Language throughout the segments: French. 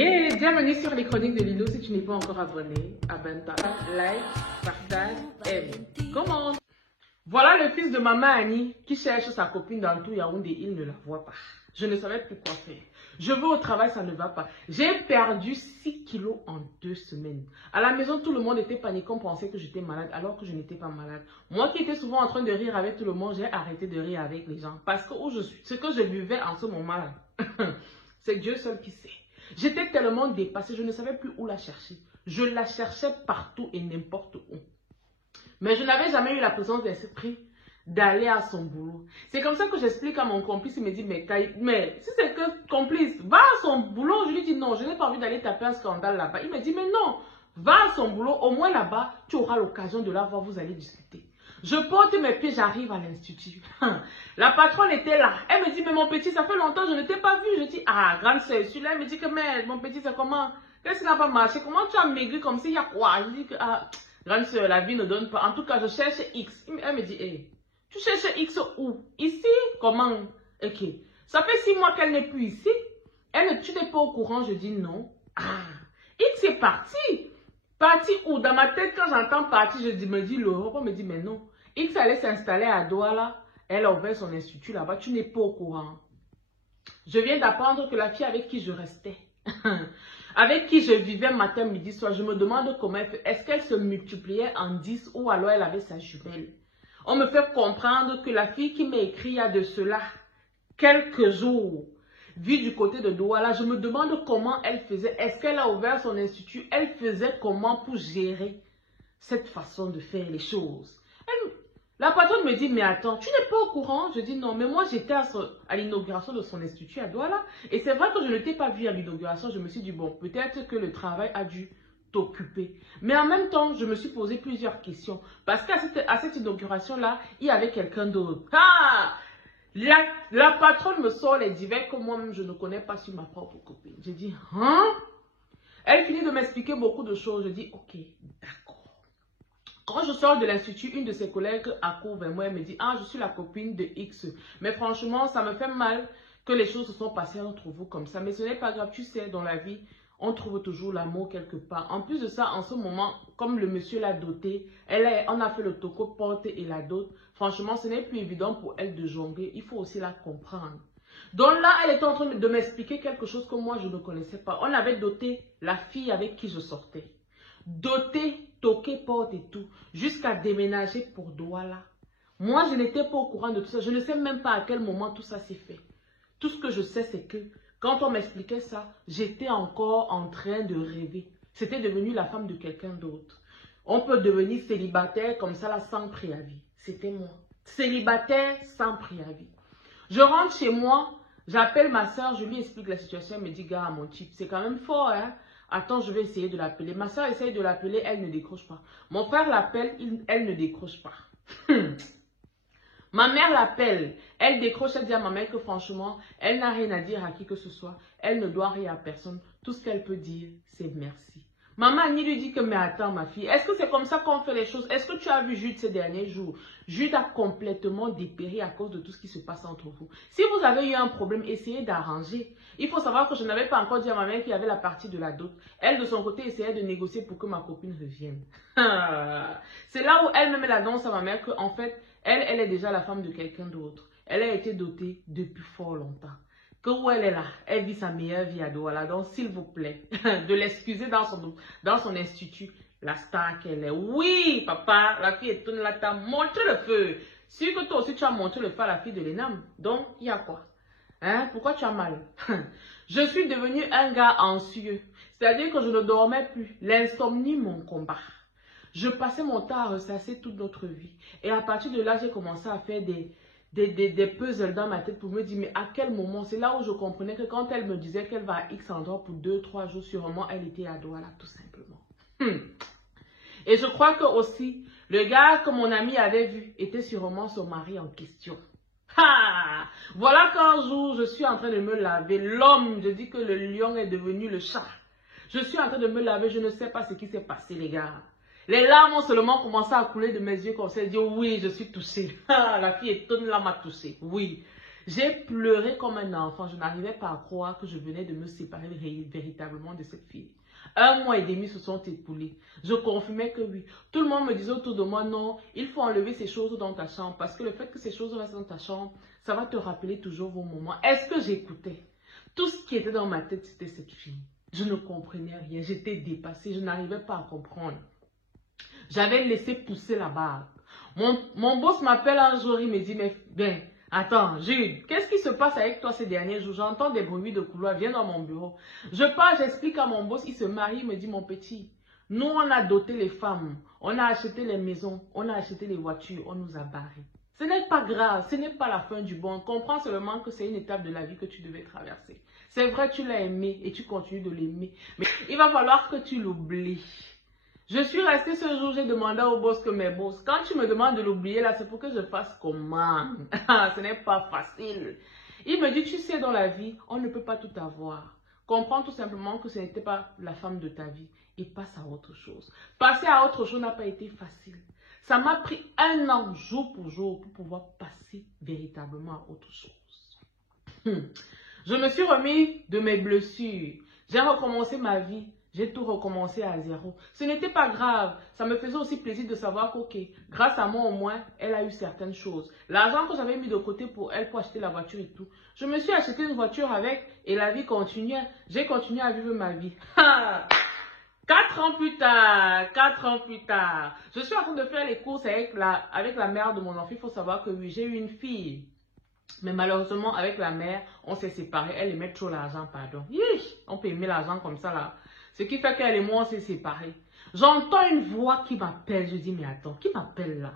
Hey, bienvenue sur les chroniques de Lilo. Si tu n'es pas encore abonné, abonne-toi, like, partage, aime. Comment? Voilà le fils de maman Annie qui cherche sa copine dans tout Yaoundé. Il ne la voit pas. Je ne savais plus quoi faire. Je vais au travail, ça ne va pas. J'ai perdu 6 kilos en 2 semaines. À la maison, tout le monde était paniqué. On pensait que j'étais malade alors que je n'étais pas malade. Moi qui étais souvent en train de rire avec tout le monde, j'ai arrêté de rire avec les gens. Parce que où je suis, ce que je vivais en ce moment-là, c'est Dieu seul qui sait. J'étais tellement dépassée, je ne savais plus où la chercher. Je la cherchais partout et n'importe où. Mais je n'avais jamais eu la présence d'esprit d'aller à son boulot. C'est comme ça que j'explique à mon complice. Il me dit, mais si c'est que complice, va à son boulot. Je lui dis, non, je n'ai pas envie d'aller taper un scandale là-bas. Il me dit, mais non, va à son boulot. Au moins là-bas, tu auras l'occasion de la voir, vous allez discuter. Je porte mes pieds, j'arrive à l'institut. La patronne était là. Elle me dit, mais mon petit, ça fait longtemps, je ne t'ai pas vu. Je dis, ah, grande sœur, celui-là, elle me dit que, mais mon petit, c'est comment? Qu'est-ce qui n'a pas marché? Comment tu as maigri comme ça? Il y a quoi? Je dis que, ah, grande sœur, la vie ne donne pas. En tout cas, je cherche X. Elle me dit, hey, tu cherches X où? Ici? Comment? Ok. Ça fait 6 mois qu'elle n'est plus ici. Tu n'es pas au courant? Je dis non. Ah, X est parti. Parti où? Dans ma tête, quand j'entends parti, me dis l'Europe. On me dit, mais non. X allait s'installer à Douala. Elle a ouvert son institut là-bas. Tu n'es pas au courant. Je viens d'apprendre que la fille avec qui je restais, avec qui je vivais matin, midi, soir, je me demande comment elle fait. Est-ce qu'elle se multipliait en 10 ou alors elle avait sa jumelle? On me fait comprendre que la fille qui m'a écrit il y a de cela quelques jours, vue du côté de Douala, je me demande comment elle faisait. Est-ce qu'elle a ouvert son institut? Elle faisait comment pour gérer cette façon de faire les choses? La patronne me dit, mais attends, tu n'es pas au courant? Je dis non, mais moi j'étais à l'inauguration de son institut à Douala. Et c'est vrai que je ne t'ai pas vu à l'inauguration. Je me suis dit, bon, peut-être que le travail a dû t'occuper. Mais en même temps, je me suis posé plusieurs questions. Parce qu'à cette inauguration-là, il y avait quelqu'un d'autre. Ah! La patronne me sort les divers que moi-même je ne connais pas sur ma propre copine. Je dis, hein? Elle finit de m'expliquer beaucoup de choses. Je dis, ok, d'accord. Quand je sors de l'institut, une de ses collègues accourt vers moi et me dit, ah, je suis la copine de X. Mais franchement, ça me fait mal que les choses se sont passées entre vous comme ça. Mais ce n'est pas grave, tu sais, dans la vie, on trouve toujours l'amour quelque part. En plus de ça, en ce moment, comme le monsieur l'a doté, on a fait le toco porte et la dot. Franchement, ce n'est plus évident pour elle de jongler. Il faut aussi la comprendre. Donc là, elle était en train de m'expliquer quelque chose que moi, je ne connaissais pas. On avait doté la fille avec qui je sortais. Doté, toqué, porte et tout. Jusqu'à déménager pour Douala. Moi, je n'étais pas au courant de tout ça. Je ne sais même pas à quel moment tout ça s'est fait. Tout ce que je sais, c'est que quand on m'expliquait ça, j'étais encore en train de rêver. C'était devenu la femme de quelqu'un d'autre. On peut devenir célibataire comme ça, là, sans préavis. C'était moi. Célibataire sans préavis. Je rentre chez moi, j'appelle ma soeur, je lui explique la situation. Elle me dit, gars, mon type, c'est quand même fort, hein. Attends, je vais essayer de l'appeler. Ma soeur essaye de l'appeler, elle ne décroche pas. Mon frère l'appelle, elle ne décroche pas. Ma mère l'appelle, elle décroche, elle dit à ma mère que franchement, elle n'a rien à dire à qui que ce soit. Elle ne doit rien à personne. Tout ce qu'elle peut dire, c'est merci. Maman Annie lui dit que, mais attends ma fille, est-ce que c'est comme ça qu'on fait les choses? Est-ce que tu as vu Jude ces derniers jours? Jude a complètement dépéri à cause de tout ce qui se passe entre vous. Si vous avez eu un problème, essayez d'arranger. Il faut savoir que je n'avais pas encore dit à ma mère qu'il y avait la partie de la dot. Elle, de son côté, essayait de négocier pour que ma copine revienne. C'est là où elle me met la danse à ma mère qu'en fait, elle est déjà la femme de quelqu'un d'autre. Elle a été dotée depuis fort longtemps. Que où elle est là, elle vit sa meilleure vie à Douala. Donc, s'il vous plaît, de l'excuser dans son institut, la star qu'elle est. Oui, papa, la fille est tournée là, t'as montré le feu. Sûr que toi aussi, tu as montré le feu à la fille de l'ENAM. Donc, il y a quoi? Hein? Pourquoi tu as mal? Je suis devenu un gars anxieux. C'est-à-dire que je ne dormais plus. L'insomnie, mon combat. Je passais mon temps à ressasser toute notre vie. Et à partir de là, j'ai commencé à faire des puzzles dans ma tête pour me dire, mais à quel moment? C'est là où je comprenais que quand elle me disait qu'elle va à X endroit pour 2-3 jours, sûrement, elle était à Douala, tout simplement. Et je crois que aussi, le gars que mon ami avait vu était sûrement son mari en question. Ha! Voilà qu'un jour, je suis en train de me laver. L'homme, je dis que le lion est devenu le chat. Je suis en train de me laver, je ne sais pas ce qui s'est passé, les gars. Les larmes ont seulement commencé à couler de mes yeux comme ça. Je dis, oui, je suis touchée. La fille étonne là m'a touchée. Oui. J'ai pleuré comme un enfant. Je n'arrivais pas à croire que je venais de me séparer véritablement de cette fille. 1 mois et demi se sont écoulés. Je confirmais que oui. Tout le monde me disait autour de moi, non, il faut enlever ces choses dans ta chambre. Parce que le fait que ces choses restent dans ta chambre, ça va te rappeler toujours vos moments. Est-ce que j'écoutais? Tout ce qui était dans ma tête, c'était cette fille. Je ne comprenais rien. J'étais dépassée. Je n'arrivais pas à comprendre. J'avais laissé pousser la barbe. Mon boss m'appelle un jour, il me dit, mais ben, attends, Jude, qu'est-ce qui se passe avec toi ces derniers jours? J'entends des bruits de couloir, viens dans mon bureau. Je pars, j'explique à mon boss, il se marie, il me dit, mon petit, nous on a doté les femmes, on a acheté les maisons, on a acheté les voitures, on nous a barrés. Ce n'est pas grave, ce n'est pas la fin du monde. Comprends seulement que c'est une étape de la vie que tu devais traverser. C'est vrai, tu l'as aimé et tu continues de l'aimer, mais il va falloir que tu l'oublies. Je suis restée ce jour, j'ai demandé au boss que mes boss, quand tu me demandes de l'oublier là, c'est pour que je fasse comment? Ce n'est pas facile. Il me dit, tu sais, dans la vie, on ne peut pas tout avoir. Comprends tout simplement que ce n'était pas la femme de ta vie et passe à autre chose. Passer à autre chose n'a pas été facile. Ça m'a pris 1 an, jour pour jour, pour pouvoir passer véritablement à autre chose. Je me suis remis de mes blessures. J'ai recommencé ma vie. J'ai tout recommencé à zéro. Ce n'était pas grave. Ça me faisait aussi plaisir de savoir qu'ok, grâce à moi au moins, elle a eu certaines choses. L'argent que j'avais mis de côté pour elle, pour acheter la voiture et tout. Je me suis acheté une voiture avec et la vie continuait. J'ai continué à vivre ma vie. 4 ans plus tard, 4 ans plus tard, je suis en train de faire les courses avec la mère de mon enfant. Il faut savoir que oui, j'ai eu une fille. Mais malheureusement, avec la mère, on s'est séparés. Elle aimait trop l'argent, pardon. On peut aimer l'argent comme ça là. Ce qui fait qu'elle et moi, on s'est séparés. J'entends une voix qui m'appelle. Je dis, mais attends, qui m'appelle là?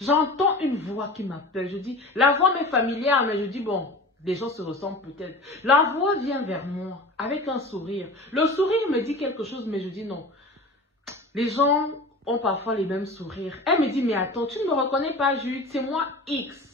J'entends une voix qui m'appelle. Je dis, la voix m'est familière, mais je dis, bon, les gens se ressemblent peut-être. La voix vient vers moi avec un sourire. Le sourire me dit quelque chose, mais je dis non. Les gens ont parfois les mêmes sourires. Elle me dit, mais attends, tu ne me reconnais pas, Jude? C'est moi X.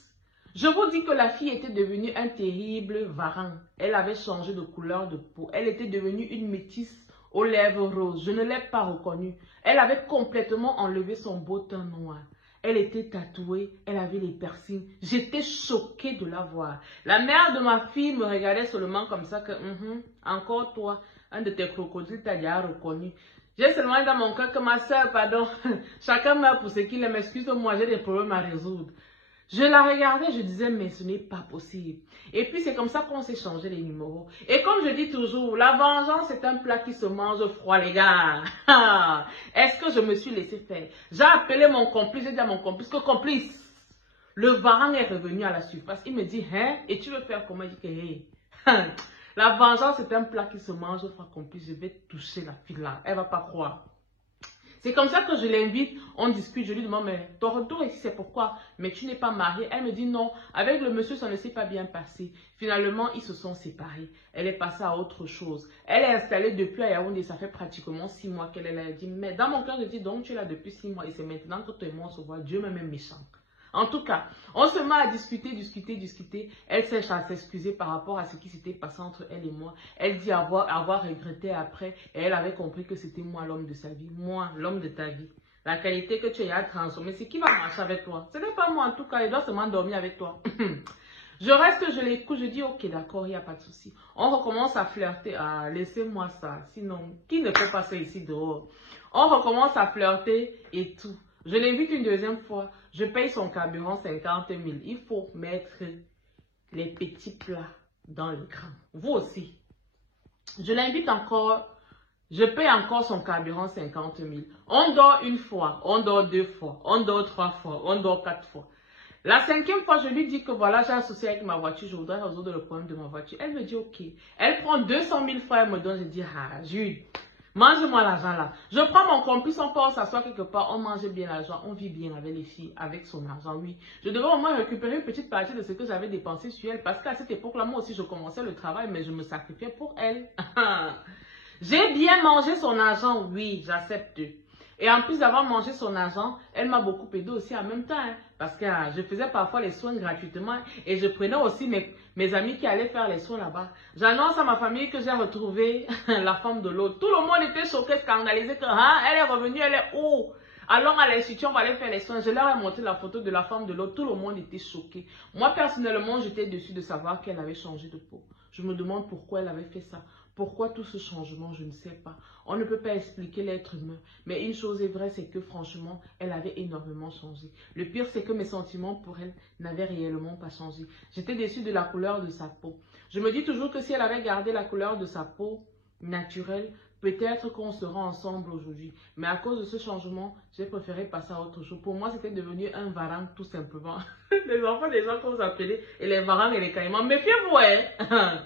Je vous dis que la fille était devenue un terrible varan. Elle avait changé de couleur de peau. Elle était devenue une métisse aux lèvres roses. Je ne l'ai pas reconnue. Elle avait complètement enlevé son beau teint noir. Elle était tatouée. Elle avait les piercings. J'étais choquée de la voir. La mère de ma fille me regardait seulement comme ça que, encore toi, un de tes crocodiles t'a déjà reconnu. J'ai seulement dans mon cœur que ma soeur, pardon, chacun meurt pour ce qu'il aime. Excuse-moi, j'ai des problèmes à résoudre. Je la regardais, je disais, mais ce n'est pas possible. Et puis, c'est comme ça qu'on s'est changé les numéros. Et comme je dis toujours, la vengeance, c'est un plat qui se mange froid, les gars. Est-ce que je me suis laissé faire? J'ai appelé mon complice, j'ai dit à mon complice que complice, le varan est revenu à la surface. Il me dit, hein, et tu veux faire comment? Il dit que, hey, la vengeance, c'est un plat qui se mange froid, complice. Je vais toucher la fille là, elle va pas croire. C'est comme ça que je l'invite, on discute, je lui demande, mais ton retour ici, c'est pourquoi? Mais tu n'es pas mariée? Elle me dit non, avec le monsieur, ça ne s'est pas bien passé. Finalement, ils se sont séparés. Elle est passée à autre chose. Elle est installée depuis à Yaoundé, ça fait pratiquement 6 mois qu'elle est là. Elle dit, mais dans mon cœur, je dis, donc tu es là depuis 6 mois et c'est maintenant que toi et moi on se voit. Dieu même est méchant. En tout cas, on se met à discuter. Elle cherche à s'excuser par rapport à ce qui s'était passé entre elle et moi. Elle dit avoir regretté après. Et elle avait compris que c'était moi l'homme de sa vie. Moi, l'homme de ta vie. La qualité que tu as transformée, c'est qui va marcher avec toi. Ce n'est pas moi en tout cas. Elle doit seulement dormir avec toi. Je reste, je l'écoute. Je dis ok, d'accord, il n'y a pas de souci. On recommence à flirter. Ah, laissez-moi ça. Sinon, qui ne peut pas ça ici dehors? On recommence à flirter et tout. Je l'invite une deuxième fois. Je paye son carburant 50 000. Il faut mettre les petits plats dans le grand. Vous aussi. Je l'invite encore. Je paye encore son carburant 50 000. On dort 1 fois. On dort 2 fois. On dort 3 fois. On dort 4 fois. La 5e fois, je lui dis que voilà, j'ai un souci avec ma voiture. Je voudrais résoudre le problème de ma voiture. Elle me dit ok. Elle prend 200 000 francs. Elle me donne. Je dis ah, Jude. Mange-moi l'argent là. Je prends mon complice, on part s'asseoir quelque part, on mange bien l'argent, on vit bien avec les filles, avec son argent, oui. Je devais au moins récupérer une petite partie de ce que j'avais dépensé sur elle, parce qu'à cette époque-là, moi aussi, je commençais le travail, mais je me sacrifiais pour elle. J'ai bien mangé son argent, oui, j'accepte. Et en plus d'avoir mangé son argent, elle m'a beaucoup aidé aussi en même temps. Parce que je faisais parfois les soins gratuitement. Et je prenais aussi mes amis qui allaient faire les soins là-bas. J'annonce à ma famille que j'ai retrouvé la femme de l'autre. Tout le monde était choqué, scandalisé que elle est revenue, elle est où? Allons à l'institut, on va aller faire les soins. Je leur ai montré la photo de la femme de l'autre. Tout le monde était choqué. Moi, personnellement, j'étais déçue de savoir qu'elle avait changé de peau. Je me demande pourquoi elle avait fait ça. Pourquoi tout ce changement, je ne sais pas. On ne peut pas expliquer l'être humain. Mais une chose est vraie, c'est que franchement, elle avait énormément changé. Le pire, c'est que mes sentiments pour elle n'avaient réellement pas changé. J'étais déçue de la couleur de sa peau. Je me dis toujours que si elle avait gardé la couleur de sa peau naturelle, peut-être qu'on sera ensemble aujourd'hui. Mais à cause de ce changement, j'ai préféré passer à autre chose. Pour moi, c'était devenu un varang tout simplement. Les enfants des gens qu'on vous appelez, et les varangs et les caïmans. Méfiez-vous, hein.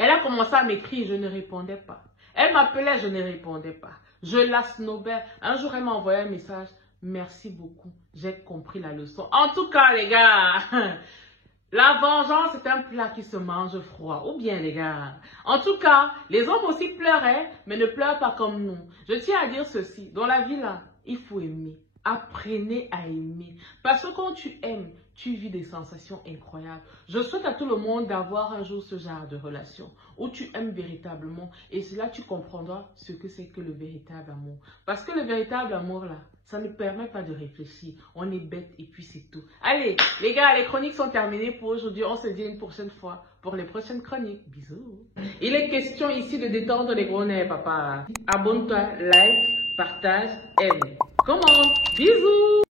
Elle a commencé à m'écrire, je ne répondais pas. Elle m'appelait, je ne répondais pas. Je la snobais. Un jour, elle m'a envoyé un message. Merci beaucoup, j'ai compris la leçon. En tout cas, les gars, la vengeance est un plat qui se mange froid. Ou bien, les gars. En tout cas, les hommes aussi pleuraient, mais ne pleurent pas comme nous. Je tiens à dire ceci. Dans la vie, là, il faut aimer. Apprenez à aimer. Parce que quand tu aimes, tu vis des sensations incroyables. Je souhaite à tout le monde d'avoir un jour ce genre de relation où tu aimes véritablement. Et là, tu comprendras ce que c'est que le véritable amour. Parce que le véritable amour, là, ça ne permet pas de réfléchir. On est bête et puis c'est tout. Allez, les gars, les chroniques sont terminées pour aujourd'hui. On se dit une prochaine fois pour les prochaines chroniques. Bisous. Il est question ici de détendre les gros nerfs, papa. Abonne-toi, like, partage, aime. Commande. Bisous.